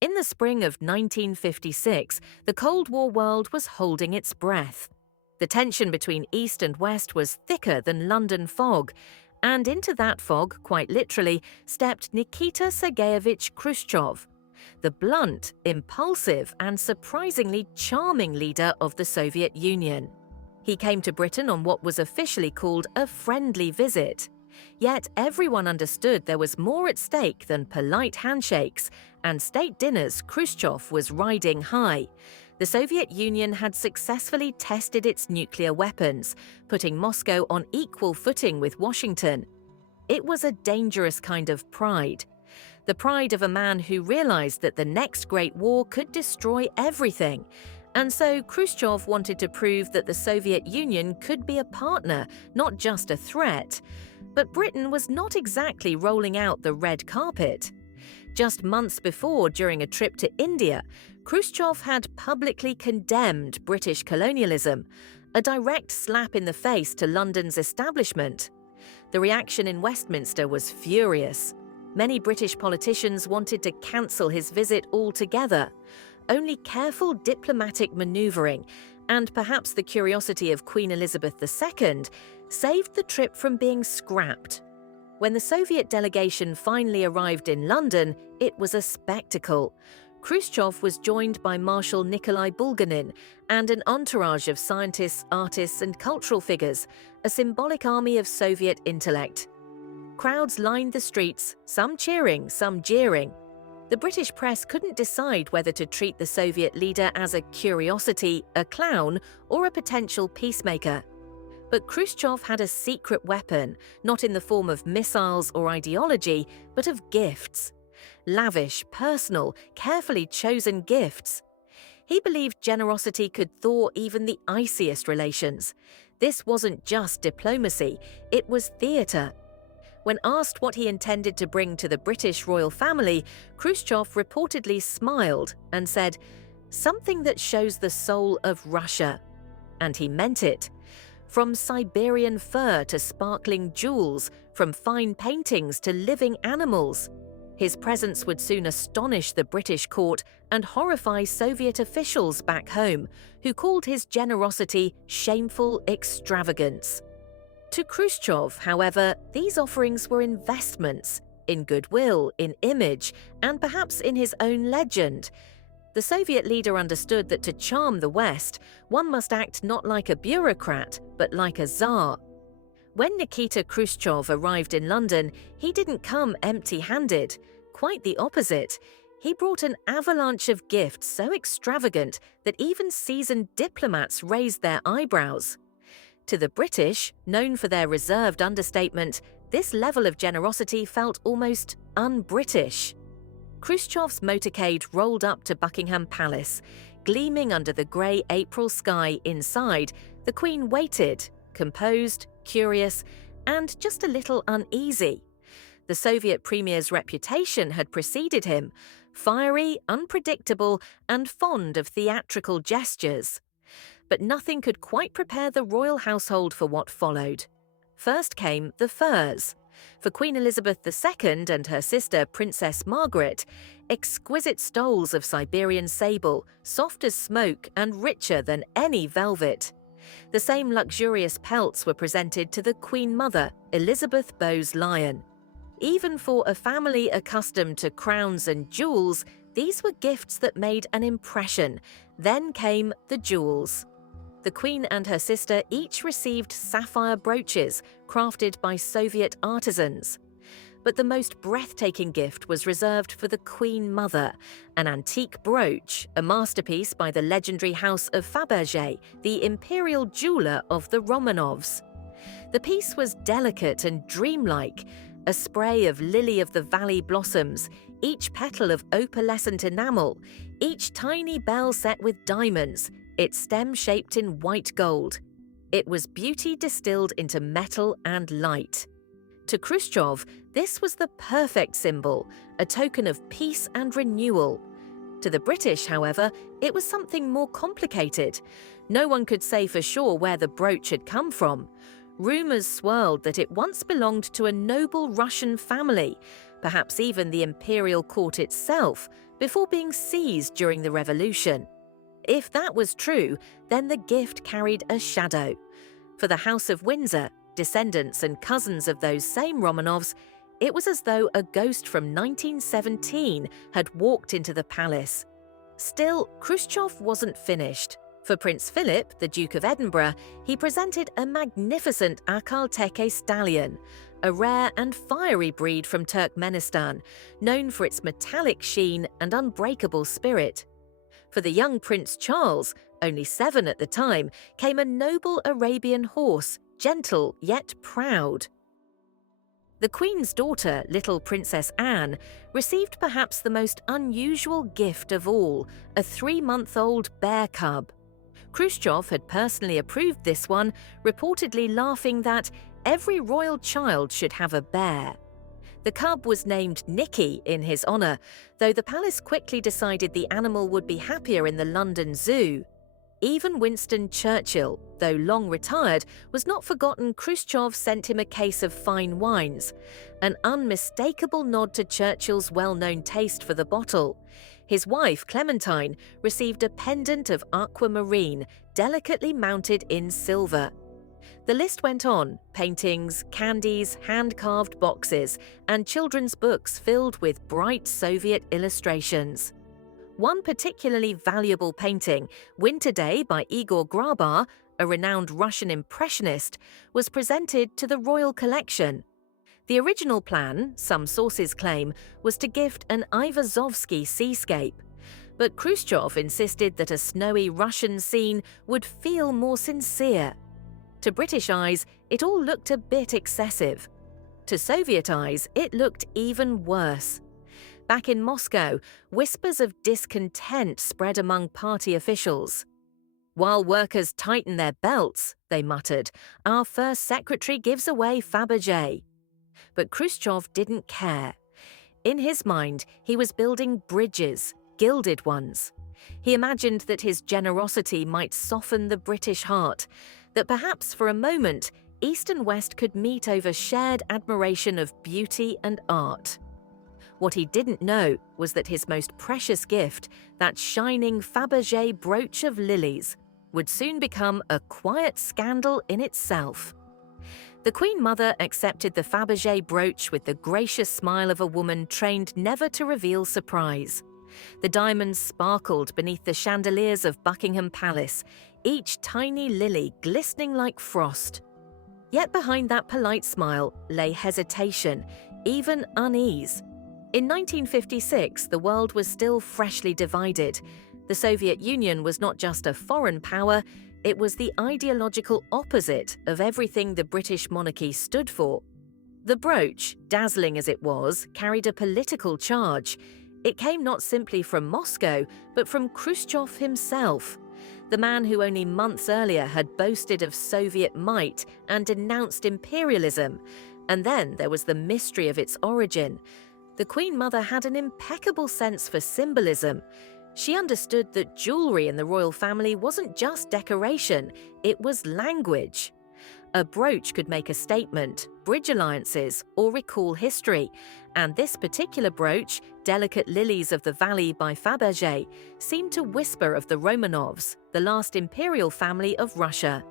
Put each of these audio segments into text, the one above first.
In the spring of 1956, the Cold War world was holding its breath. The tension between East and West was thicker than London fog, and into that fog, quite literally, stepped Nikita Sergeyevich Khrushchev, the blunt, impulsive, and surprisingly charming leader of the Soviet Union. He came to Britain on what was officially called a friendly visit. Yet everyone understood there was more at stake than polite handshakes and state dinners Khrushchev was riding high. The Soviet Union had successfully tested its nuclear weapons, putting Moscow on equal footing with Washington. It was a dangerous kind of pride. The pride of a man who realized that the next Great War could destroy everything. And so Khrushchev wanted to prove that the Soviet Union could be a partner, not just a threat. But Britain was not exactly rolling out the red carpet. Just months before, during a trip to India, Khrushchev had publicly condemned British colonialism, a direct slap in the face to London's establishment. The reaction in Westminster was furious. Many British politicians wanted to cancel his visit altogether. Only careful diplomatic manoeuvring, and perhaps the curiosity of Queen Elizabeth II, saved the trip from being scrapped. When the Soviet delegation finally arrived in London, it was a spectacle. Khrushchev was joined by Marshal Nikolai Bulganin and an entourage of scientists, artists, and cultural figures, a symbolic army of Soviet intellect. Crowds lined the streets, some cheering, some jeering. The British press couldn't decide whether to treat the Soviet leader as a curiosity, a clown, or a potential peacemaker. But Khrushchev had a secret weapon, not in the form of missiles or ideology, but of gifts. Lavish, personal, carefully chosen gifts. He believed generosity could thaw even the iciest relations. This wasn't just diplomacy, it was theatre. When asked what he intended to bring to the British royal family, Khrushchev reportedly smiled and said, "Something that shows the soul of Russia." And he meant it. From Siberian fur to sparkling jewels, from fine paintings to living animals. His presence would soon astonish the British court and horrify Soviet officials back home, who called his generosity shameful extravagance. To Khrushchev, however, these offerings were investments in goodwill, in image, and perhaps in his own legend. The Soviet leader understood that to charm the West, one must act not like a bureaucrat, but like a czar. When Nikita Khrushchev arrived in London, he didn't come empty-handed. Quite the opposite. He brought an avalanche of gifts so extravagant that even seasoned diplomats raised their eyebrows. To the British, known for their reserved understatement, this level of generosity felt almost un-British. Khrushchev's motorcade rolled up to Buckingham Palace. Gleaming under the grey April sky inside, the Queen waited, composed, curious, and just a little uneasy. The Soviet premier's reputation had preceded him, fiery, unpredictable, and fond of theatrical gestures. But nothing could quite prepare the royal household for what followed. First came the furs. For Queen Elizabeth II and her sister Princess Margaret, exquisite stoles of Siberian sable, soft as smoke and richer than any velvet. The same luxurious pelts were presented to the Queen Mother, Elizabeth Bowes-Lyon. Even for a family accustomed to crowns and jewels, these were gifts that made an impression. Then came the jewels. The Queen and her sister each received sapphire brooches crafted by Soviet artisans. But the most breathtaking gift was reserved for the Queen Mother, an antique brooch, a masterpiece by the legendary house of Fabergé, the imperial jeweler of the Romanovs. The piece was delicate and dreamlike, a spray of lily-of-the-valley blossoms, each petal of opalescent enamel, each tiny bell set with diamonds, its stem shaped in white gold. It was beauty distilled into metal and light. To Khrushchev, this was the perfect symbol, a token of peace and renewal. To the British, however, it was something more complicated. No one could say for sure where the brooch had come from. Rumours swirled that it once belonged to a noble Russian family, perhaps even the imperial court itself, before being seized during the revolution. If that was true, then the gift carried a shadow. For the House of Windsor, descendants and cousins of those same Romanovs, it was as though a ghost from 1917 had walked into the palace. Still, Khrushchev wasn't finished. For Prince Philip, the Duke of Edinburgh, he presented a magnificent Akarteke stallion, a rare and fiery breed from Turkmenistan, known for its metallic sheen and unbreakable spirit. For the young Prince Charles, only 7 at the time, came a noble Arabian horse, gentle yet proud. The Queen's daughter, little Princess Anne, received perhaps the most unusual gift of all, a 3-month-old bear cub. Khrushchev had personally approved this one, reportedly laughing that every royal child should have a bear. The cub was named Nicky in his honour, though the palace quickly decided the animal would be happier in the London Zoo. Even Winston Churchill, though long retired, was not forgotten. Khrushchev sent him a case of fine wines, an unmistakable nod to Churchill's well-known taste for the bottle. His wife, Clementine, received a pendant of aquamarine, delicately mounted in silver. The list went on: paintings, candies, hand-carved boxes, and children's books filled with bright Soviet illustrations. One particularly valuable painting, Winter Day by Igor Grabar, a renowned Russian impressionist, was presented to the royal collection. The original plan, some sources claim, was to gift an Ivazovsky seascape, but Khrushchev insisted that a snowy Russian scene would feel more sincere. To British eyes, it all looked a bit excessive. To Soviet eyes, it looked even worse. Back in Moscow, whispers of discontent spread among party officials. "While workers tighten their belts," they muttered, "our first secretary gives away Fabergé." But Khrushchev didn't care. In his mind, he was building bridges, gilded ones. He imagined that his generosity might soften the British heart, that perhaps for a moment, East and West could meet over shared admiration of beauty and art. What he didn't know was that his most precious gift, that shining Fabergé brooch of lilies, would soon become a quiet scandal in itself. The Queen Mother accepted the Fabergé brooch with the gracious smile of a woman trained never to reveal surprise. The diamonds sparkled beneath the chandeliers of Buckingham Palace, each tiny lily glistening like frost. Yet behind that polite smile lay hesitation, even unease. In 1956, the world was still freshly divided. The Soviet Union was not just a foreign power, it was the ideological opposite of everything the British monarchy stood for. The brooch, dazzling as it was, carried a political charge. It came not simply from Moscow, but from Khrushchev himself, the man who only months earlier had boasted of Soviet might and denounced imperialism. And then there was the mystery of its origin. The Queen Mother had an impeccable sense for symbolism. She understood that jewelry in the royal family wasn't just decoration, it was language. A brooch could make a statement, bridge alliances, or recall history, and this particular brooch, Delicate Lilies of the Valley by Fabergé, seemed to whisper of the Romanovs, the last imperial family of Russia.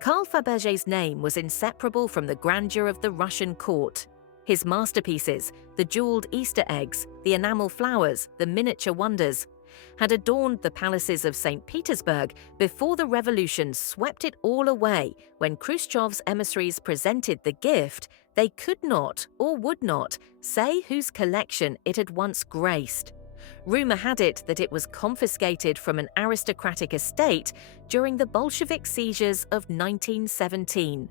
Karl Fabergé's name was inseparable from the grandeur of the Russian court. His masterpieces, the jeweled Easter eggs, the enamel flowers, the miniature wonders, had adorned the palaces of St. Petersburg before the revolution swept it all away. When Khrushchev's emissaries presented the gift, they could not, or would not, say whose collection it had once graced. Rumor had it that it was confiscated from an aristocratic estate during the Bolshevik seizures of 1917.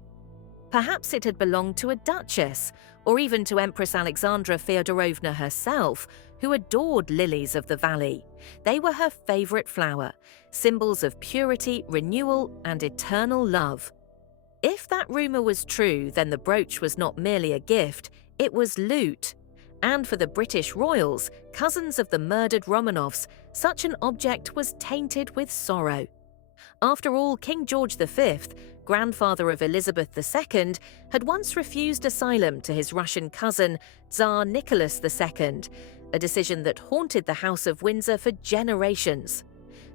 Perhaps it had belonged to a duchess, or even to Empress Alexandra Feodorovna herself, who adored lilies of the valley. They were her favorite flower, symbols of purity, renewal, and eternal love. If that rumor was true, then the brooch was not merely a gift, it was loot. And for the British royals, cousins of the murdered Romanovs, such an object was tainted with sorrow. After all, King George V, grandfather of Elizabeth II, had once refused asylum to his Russian cousin, Tsar Nicholas II, a decision that haunted the House of Windsor for generations.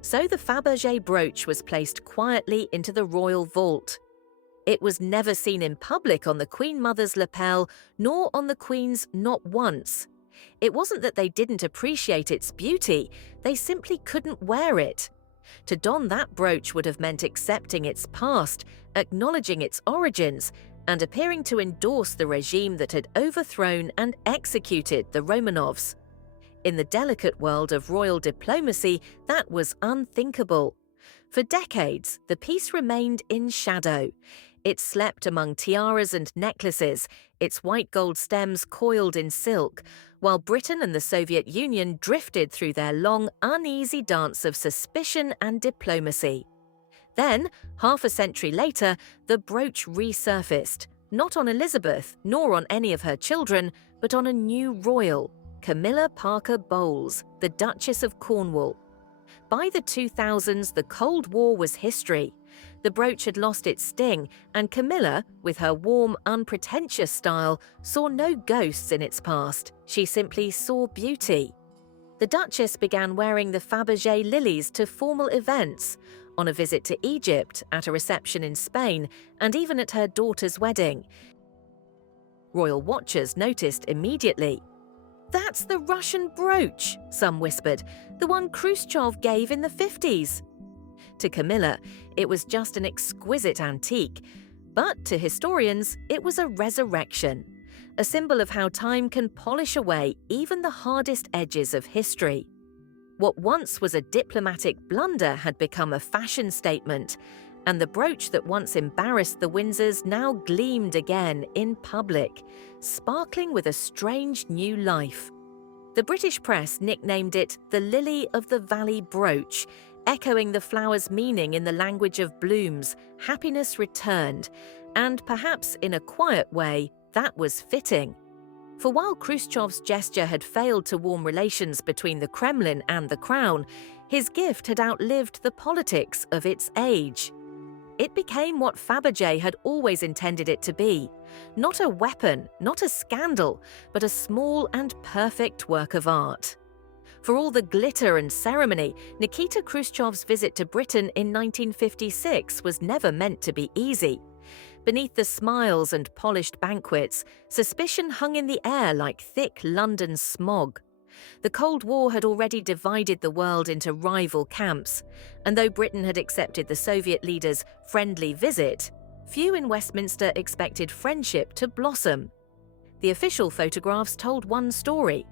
So the Fabergé brooch was placed quietly into the royal vault. It was never seen in public on the Queen Mother's lapel, nor on the Queen's not once. It wasn't that they didn't appreciate its beauty, they simply couldn't wear it. To don that brooch would have meant accepting its past, acknowledging its origins, and appearing to endorse the regime that had overthrown and executed the Romanovs. In the delicate world of royal diplomacy, that was unthinkable. For decades, the piece remained in shadow. It slept among tiaras and necklaces, its white gold stems coiled in silk, while Britain and the Soviet Union drifted through their long, uneasy dance of suspicion and diplomacy. Then, half a century later, the brooch resurfaced, not on Elizabeth nor on any of her children, but on a new royal, Camilla Parker Bowles, the Duchess of Cornwall. By the 2000s, the Cold War was history. The brooch had lost its sting, and Camilla, with her warm, unpretentious style, saw no ghosts in its past. She simply saw beauty. The Duchess began wearing the Fabergé lilies to formal events, on a visit to Egypt, at a reception in Spain, and even at her daughter's wedding. Royal watchers noticed immediately. "That's the Russian brooch," some whispered, "the one Khrushchev gave in the 50s. To Camilla, it was just an exquisite antique, but to historians, it was a resurrection, a symbol of how time can polish away even the hardest edges of history. What once was a diplomatic blunder had become a fashion statement, and the brooch that once embarrassed the Windsors now gleamed again in public, sparkling with a strange new life. The British press nicknamed it the Lily of the Valley brooch, echoing the flower's meaning in the language of blooms, happiness returned, and perhaps in a quiet way, that was fitting. For while Khrushchev's gesture had failed to warm relations between the Kremlin and the Crown, his gift had outlived the politics of its age. It became what Fabergé had always intended it to be, not a weapon, not a scandal, but a small and perfect work of art. For all the glitter and ceremony, Nikita Khrushchev's visit to Britain in 1956 was never meant to be easy. Beneath the smiles and polished banquets, suspicion hung in the air like thick London smog. The Cold War had already divided the world into rival camps, and though Britain had accepted the Soviet leader's friendly visit, few in Westminster expected friendship to blossom. The official photographs told one story: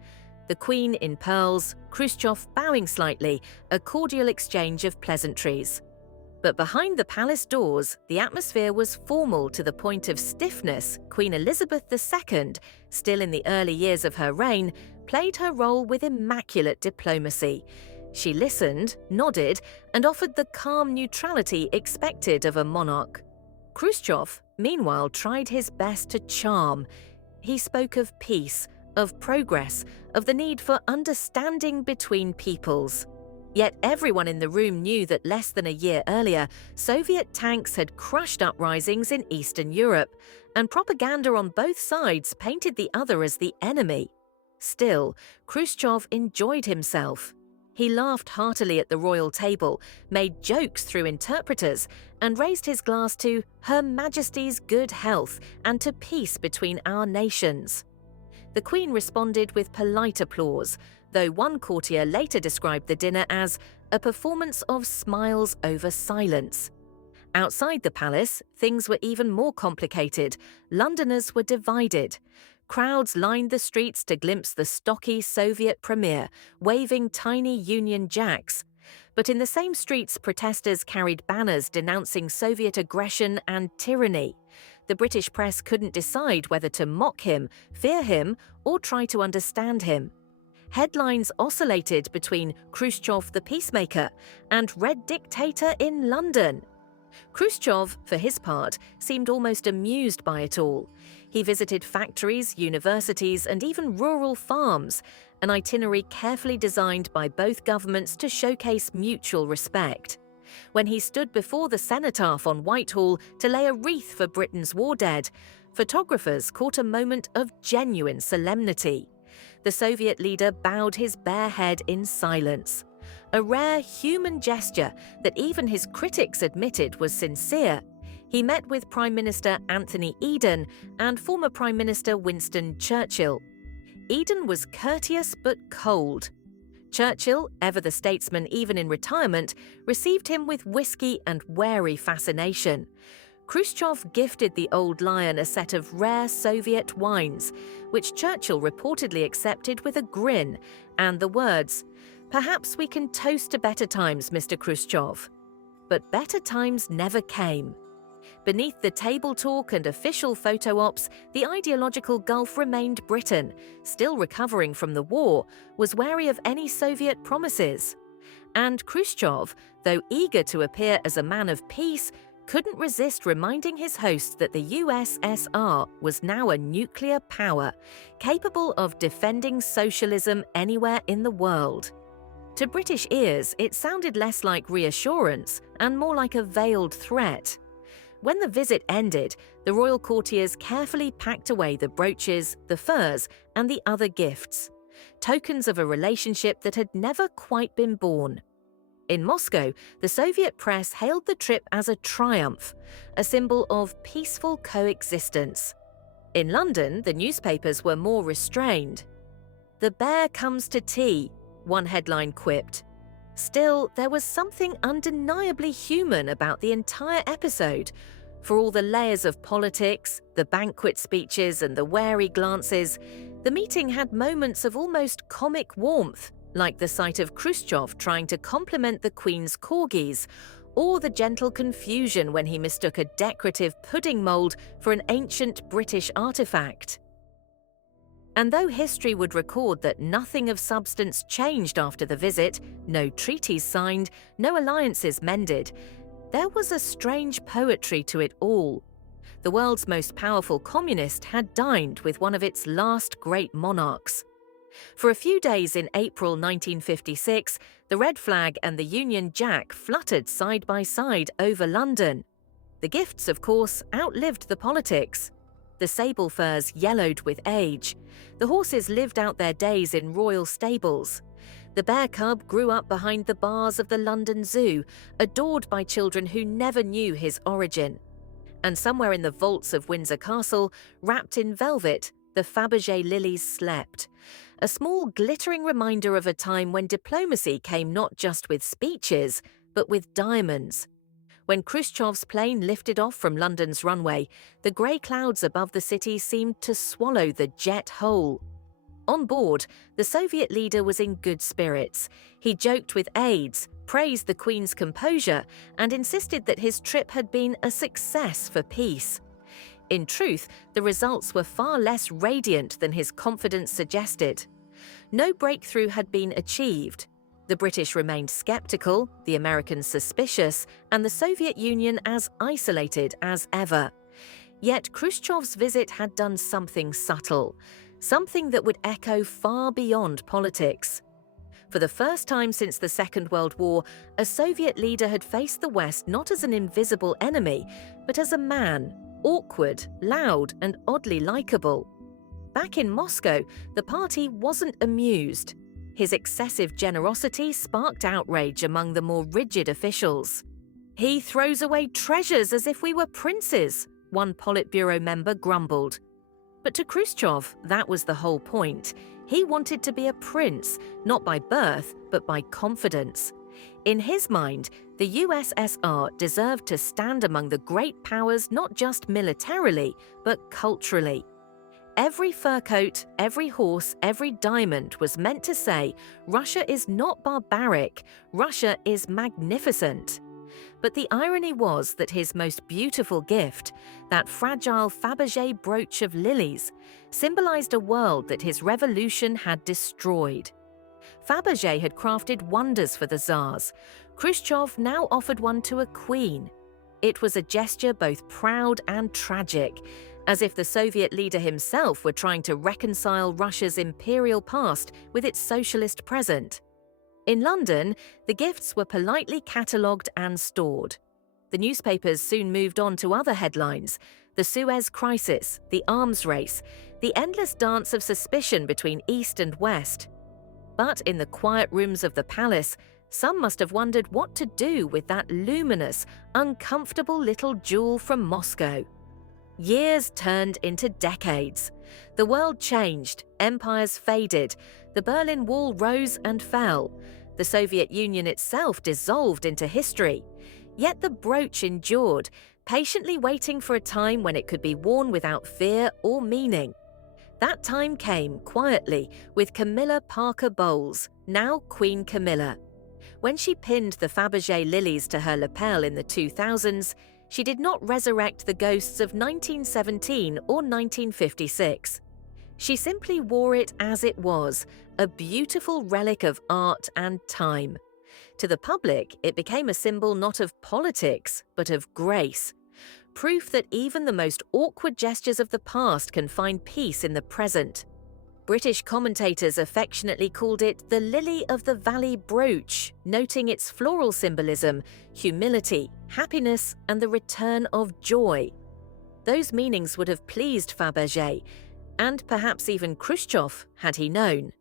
the Queen in pearls, Khrushchev bowing slightly, a cordial exchange of pleasantries. But behind the palace doors, the atmosphere was formal to the point of stiffness. Queen Elizabeth II, still in the early years of her reign, played her role with immaculate diplomacy. She listened, nodded, and offered the calm neutrality expected of a monarch. Khrushchev, meanwhile, tried his best to charm. He spoke of peace, of progress, of the need for understanding between peoples. Yet everyone in the room knew that less than a year earlier, Soviet tanks had crushed uprisings in Eastern Europe, and propaganda on both sides painted the other as the enemy. Still, Khrushchev enjoyed himself. He laughed heartily at the royal table, made jokes through interpreters, and raised his glass to Her Majesty's good health and to peace between our nations. The Queen responded with polite applause, though one courtier later described the dinner as a performance of smiles over silence. Outside the palace, things were even more complicated. Londoners were divided. Crowds lined the streets to glimpse the stocky Soviet premier, waving tiny Union Jacks. But in the same streets, protesters carried banners denouncing Soviet aggression and tyranny. The British press couldn't decide whether to mock him, fear him, or try to understand him. Headlines oscillated between Khrushchev the peacemaker and Red Dictator in London. Khrushchev, for his part, seemed almost amused by it all. He visited factories, universities, and even rural farms, an itinerary carefully designed by both governments to showcase mutual respect. When he stood before the cenotaph on Whitehall to lay a wreath for Britain's war dead, photographers caught a moment of genuine solemnity. The Soviet leader bowed his bare head in silence. A rare human gesture that even his critics admitted was sincere. He met with Prime Minister Anthony Eden and former Prime Minister Winston Churchill. Eden was courteous but cold. Churchill, ever the statesman even in retirement, received him with whiskey and wary fascination. Khrushchev gifted the old lion a set of rare Soviet wines, which Churchill reportedly accepted with a grin, and the words, "Perhaps we can toast to better times, Mr. Khrushchev." But better times never came. Beneath the table talk and official photo ops, the ideological gulf remained. Britain, still recovering from the war, was wary of any Soviet promises. And Khrushchev, though eager to appear as a man of peace, couldn't resist reminding his hosts that the USSR was now a nuclear power, capable of defending socialism anywhere in the world. To British ears, it sounded less like reassurance and more like a veiled threat. When the visit ended, the royal courtiers carefully packed away the brooches, the furs, and the other gifts, tokens of a relationship that had never quite been born. In Moscow, the Soviet press hailed the trip as a triumph, a symbol of peaceful coexistence. In London, the newspapers were more restrained. "The bear comes to tea," one headline quipped. Still, there was something undeniably human about the entire episode. For all the layers of politics, the banquet speeches, and the wary glances, the meeting had moments of almost comic warmth, like the sight of Khrushchev trying to compliment the Queen's corgis, or the gentle confusion when he mistook a decorative pudding mould for an ancient British artifact. And though history would record that nothing of substance changed after the visit, no treaties signed, no alliances mended, there was a strange poetry to it all. The world's most powerful communist had dined with one of its last great monarchs. For a few days in April 1956, the red flag and the Union Jack fluttered side by side over London. The gifts, of course, outlived the politics. The sable furs yellowed with age. The horses lived out their days in royal stables. The bear cub grew up behind the bars of the London Zoo, adored by children who never knew his origin. And somewhere in the vaults of Windsor Castle, wrapped in velvet, the Fabergé lilies slept. A small glittering reminder of a time when diplomacy came not just with speeches, but with diamonds. When Khrushchev's plane lifted off from London's runway, the grey clouds above the city seemed to swallow the jet whole. On board, the Soviet leader was in good spirits. He joked with aides, praised the Queen's composure, and insisted that his trip had been a success for peace. In truth, the results were far less radiant than his confidence suggested. No breakthrough had been achieved. The British remained skeptical, the Americans suspicious, and the Soviet Union as isolated as ever. Yet Khrushchev's visit had done something subtle, something that would echo far beyond politics. For the first time since the Second World War, a Soviet leader had faced the West not as an invisible enemy, but as a man, awkward, loud, and oddly likable. Back in Moscow, the party wasn't amused. His excessive generosity sparked outrage among the more rigid officials. "He throws away treasures as if we were princes," one Politburo member grumbled. But to Khrushchev, that was the whole point. He wanted to be a prince, not by birth, but by confidence. In his mind, the USSR deserved to stand among the great powers not just militarily, but culturally. Every fur coat, every horse, every diamond was meant to say, Russia is not barbaric, Russia is magnificent. But the irony was that his most beautiful gift, that fragile Fabergé brooch of lilies, symbolized a world that his revolution had destroyed. Fabergé had crafted wonders for the Tsars. Khrushchev now offered one to a queen. It was a gesture both proud and tragic, as if the Soviet leader himself were trying to reconcile Russia's imperial past with its socialist present. In London, the gifts were politely catalogued and stored. The newspapers soon moved on to other headlines. The Suez Crisis, the arms race, the endless dance of suspicion between East and West. But in the quiet rooms of the palace, some must have wondered what to do with that luminous, uncomfortable little jewel from Moscow. Years turned into decades. The world changed, empires faded, the Berlin Wall rose and fell. The Soviet Union itself dissolved into history. Yet the brooch endured, patiently waiting for a time when it could be worn without fear or meaning. That time came quietly with Camilla Parker Bowles, now Queen Camilla. When she pinned the Fabergé lilies to her lapel in the 2000s, she did not resurrect the ghosts of 1917 or 1956. She simply wore it as it was, a beautiful relic of art and time. To the public, it became a symbol not of politics, but of grace. Proof that even the most awkward gestures of the past can find peace in the present. British commentators affectionately called it the Lily of the Valley brooch, noting its floral symbolism, humility, happiness, and the return of joy. Those meanings would have pleased Fabergé, and perhaps even Khrushchev had he known.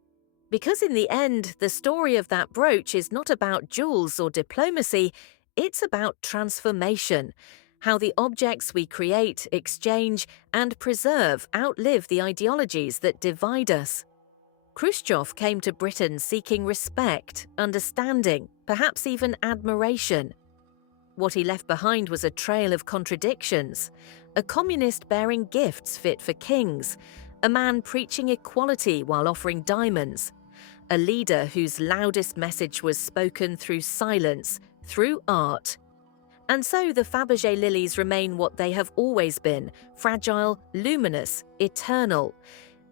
Because in the end, the story of that brooch is not about jewels or diplomacy, it's about transformation. How the objects we create, exchange, and preserve outlive the ideologies that divide us. Khrushchev came to Britain seeking respect, understanding, perhaps even admiration. What he left behind was a trail of contradictions, a communist bearing gifts fit for kings, a man preaching equality while offering diamonds, a leader whose loudest message was spoken through silence, through art. And so the Fabergé lilies remain what they have always been, fragile, luminous, eternal.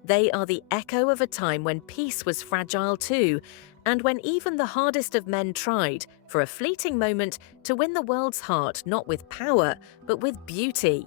They are the echo of a time when peace was fragile too, and when even the hardest of men tried, for a fleeting moment, to win the world's heart not with power, but with beauty.